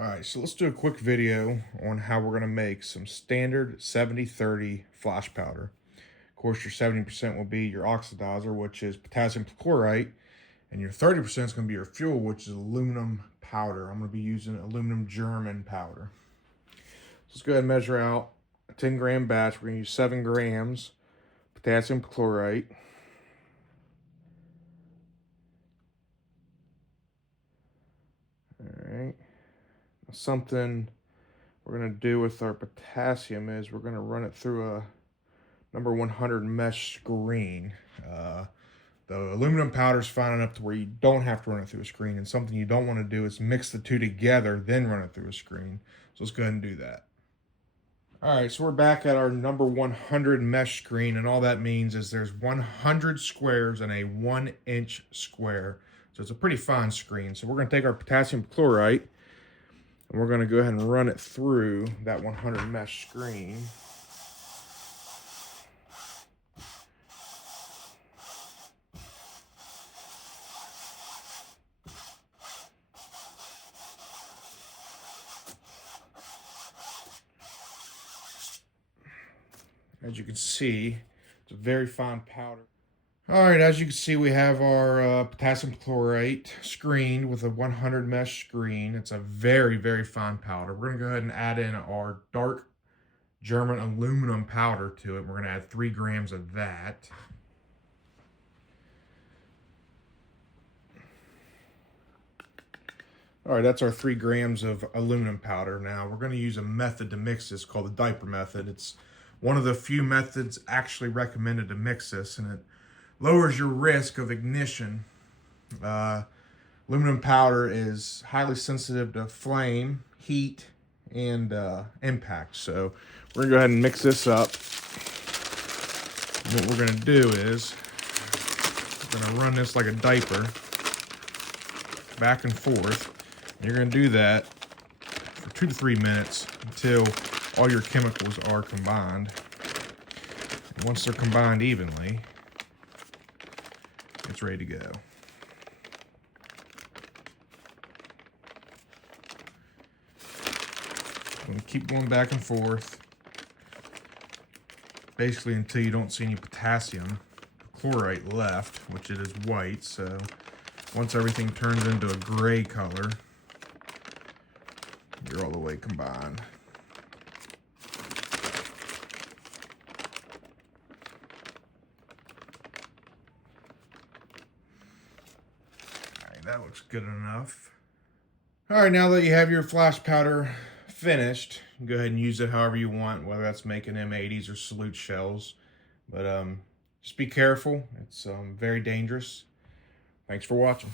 All right, so let's do a quick video on how we're gonna make some standard 70-30 flash powder. Of course, your 70% will be your oxidizer, which is potassium chlorite, and your 30% is gonna be your fuel, which is aluminum powder. I'm gonna be using aluminum German powder. So let's go ahead and measure out a 10-gram batch. We're gonna use 7 grams potassium chlorite. All right. Something we're going to do with our potassium is we're going to run it through a number 100 mesh screen. The aluminum powder is fine enough to where you don't have to run it through a screen, and something you don't want to do is mix the two together, then run it through a screen. So let's go ahead and do that. All right, so we're back at our number 100 mesh screen, and all that means is there's 100 squares in a 1-inch square. So it's a pretty fine screen. So we're going to take our potassium chlorite, and we're going to go ahead and run it through that 100 mesh screen. As you can see, it's a very fine powder. All right, as you can see, we have our potassium chlorate screened with a 100 mesh screen. It's a very, very fine powder. We're gonna go ahead and add in our dark German aluminum powder to it. We're gonna add 3 grams of that. All right, that's our 3 grams of aluminum powder. Now, we're gonna use a method to mix this called the diaper method. It's one of the few methods actually recommended to mix this, and it lowers your risk of ignition. Aluminum powder is highly sensitive to flame, heat, and impact. So we're gonna go ahead and mix this up. And what we're gonna do is we're gonna run this like a diaper, back and forth. And you're gonna do that for 2 to 3 minutes until all your chemicals are combined. And once they're combined evenly, it's ready to go. I'm going to keep going back and forth, basically until you don't see any potassium chlorite left, which it is white. So once everything turns into a gray color, you're all the way combined. That looks good enough. All right, now that you have your flash powder finished, go ahead and use it however you want, whether that's making M80s or salute shells. But just be careful. It's very dangerous. Thanks for watching.